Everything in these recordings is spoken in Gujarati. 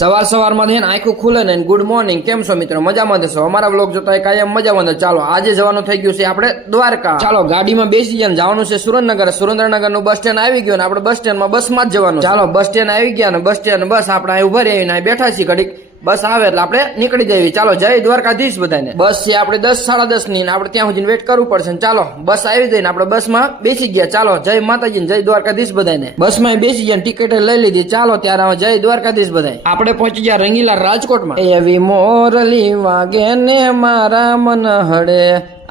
સવારમાં થઈને આંખો ખુલે ને ગુડ મોર્નિંગ, કેમ છો મિત્રો? મજામાં દેશો? અમારા વ્લોગ જોતા કાયમ મજામાં. ચાલો આજે જવાનું થઈ ગયું છે આપણે દ્વારકા. ચાલો ગાડીમાં બેસી જઈને જવાનું છે સુરેન્દ્રનગર નું બસ સ્ટેન્ડ આવી ગયું ને આપણે બસ સ્ટેન્ડમાં બસમાં જ જવાનું. ચાલો બસ સ્ટેન્ડ આવી ગયા ને બસ સ્ટેન્ડ બસ આપણે અહીં ઉભા રહીને અહીં બેઠા છીએ. ઘડીક બસ આવે એટલે આપણે નીકળી જઈએ. ચાલો જય દ્વારકાધીશ બધાને. બસ છે આપણે 10 સાડા 10 ની, આપણે ત્યાં સુધી વેટ કરવું પડશે. ચાલો બસ આવી જઈને આપણે બસમાં બેસી ગયા. ચાલો જય માતાજી ને જય દ્વારકાધીશ બધાને. બસમાં બેસી ગયા, ટિકિટ લઈ લીધી. ચાલો ત્યારે જય દ્વારકાધીશ બધાને. આપણે પહોંચી ગયા રંગીલા રાજકોટમાં. એવી મોરલી વાગે ને મારા મન હડે,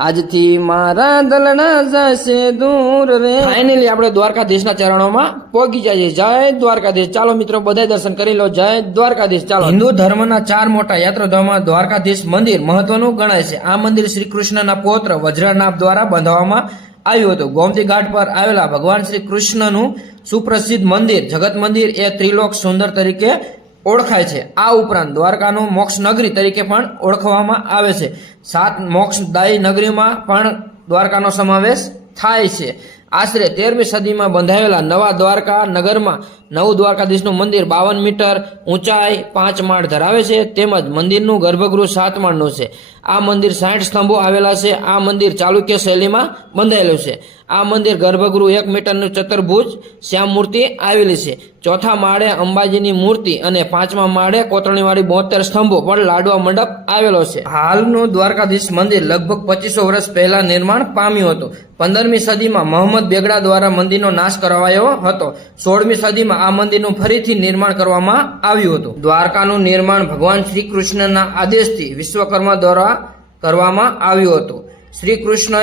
આજથી મારા દલના જશે દૂર રે. ફાઇનલી આપણે દ્વારકાધીશના ચરણોમાં પહોંચી જઈએ. જય દ્વારકાધીશ. ચાલો મિત્રો બધા દર્શન કરી લો. જય દ્વારકાધીશ. ચાલો હિન્દુ ધર્મના 4 મોટા યાત્રાધામમાં દ્વારકાધીશ મંદિર મહત્વનું ગણાય છે. આ મંદિર શ્રી કૃષ્ણના પૌત્ર વજ્રનાભ દ્વારા બંધાવવામાં આવ્યું હતું. ગોમતી ઘાટ પર આવેલા ભગવાન શ્રી કૃષ્ણનું સુપ્રસિદ્ધ મંદિર જગત મંદિર એ ત્રિલોક સુંદર તરીકે ઓળખાય છે. આ ઉપરાંત દ્વારકાનું મોક્ષ નગરી તરીકે પણ ઓળખવામાં આવે છે. 7 મોક્ષદાયી નગરીમાં પણ દ્વારકાનો સમાવેશ થાય છે. આશરે 13મી સદીમાં બંધાયેલા નવા દ્વારકા નગરમાં નવું દ્વારકાધીશનું મંદિર 52 મીટર ઊંચાઈ 5 માળ ધરાવે છે. તેમજ મંદિરનું ગર્ભગૃહ 7 માળનું છે. આ મંદિર 60 સ્તંભો આવેલા છે. આ મંદિર ચાલુક્ય શૈલીમાં બંધાયેલું છે. આ મંદિર ગર્ભગૃહ 1 મીટરનું ચતુર્ભુજ શ્યામ મૂર્તિ આવેલી છે. ચોથા માળે અંબાજીની મૂર્તિ અને 5મા માળે કોતરણીવાળી 72 સ્તંભો પણ લાડવા મંડપ આવેલો છે. હાલનું દ્વારકાધીશ મંદિર લગભગ 2500 વર્ષ પહેલા નિર્માણ પામ્યું હતું. 15મી સદીમાં મોહમ્મદ બેગડા દ્વારા મંદિરનો નાશ કરાવાયો હતો. 16મી સદીમાં આ મંદિરનું ફરીથી નિર્માણ કરવામાં આવ્યું હતું. દ્વારકાનું નિર્માણ ભગવાન શ્રી કૃષ્ણના આદેશથી વિશ્વકર્મા દ્વારા કરવામાં આવ્યું હતું. શ્રી કૃષ્ણએ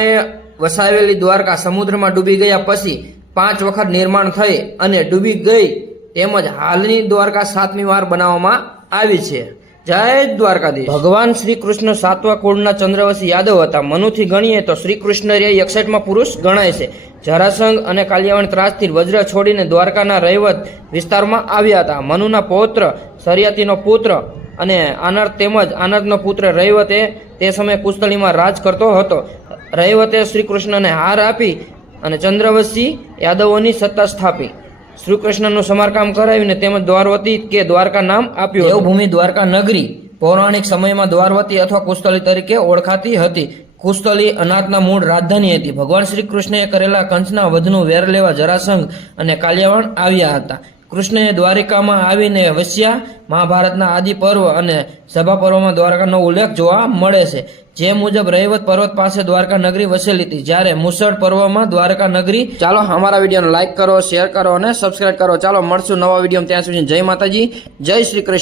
વસાવેલી દ્વારકા સમુદ્રમાં ડૂબી ગયા પછી 5 વખત નિર્માણ થઈ અને ડૂબી ગઈ. તેમજ હાલની દ્વારકા 7મી વાર બનાવવામાં આવી છે. જય દ્વારકાધીશ. ભગવાન શ્રી કૃષ્ણ 7વા કુળના ચંદ્રવંશી યાદવ હતા. મનુથી ગણીએ તો શ્રી કૃષ્ણ 61માં પુરુષ ગણાય છે. જરાસંઘ અને કાલિયાવણ ત્રાસથી વજ્ર છોડીને દ્વારકાના રૈવત વિસ્તારમાં આવ્યા હતા. મનુના પૌત્ર સરિયાતીનો પુત્ર અને આનર્દ તેમજ આનર્દનો પુત્ર રૈવતે તે સમયે કુસ્તળીમાં રાજ કરતો હતો. રૈવતે શ્રી કૃષ્ણને હાર આપી અને ચંદ્રવંશી યાદવોની સત્તા સ્થાપી. શ્રી કૃષ્ણનું સમારકામ કરાવીને તેમજ દ્વારવતી કે દ્વારકા નામ આપ્યું. દેવભૂમિ દ્વારકા નગરી પૌરાણિક સમયમાં દ્વારવતી અથવા કુસ્તળી તરીકે ઓળખાતી હતી. કુસ્તળી અનાથના મૂળ રાજધાની હતી. ભગવાન શ્રી કૃષ્ણએ કરેલા કંસના વધનું વેર લેવા જરાસંઘ અને કાલિયાવણ આવ્યા હતા. કૃષ્ણએ દ્વારિકામાં આવીને વસ્યા. મહાભારતના આદિ પર્વ અને સભા પર્વમાં દ્વારકાનો ઉલ્લેખ જોવા મળે છે. જે મુજબ રૈવત પર્વત પાસે દ્વારકા નગરી વસેલી હતી, જ્યારે મુસળ પર્વમાં દ્વારકા નગરી. ચાલો અમારા વિડીયોને લાઈક કરો, શેર કરો અને સબસ્ક્રાઇબ કરો. ચાલો મળશું નવા વિડીયો. ત્યાં સુધી જય માતાજી, જય શ્રી કૃષ્ણ.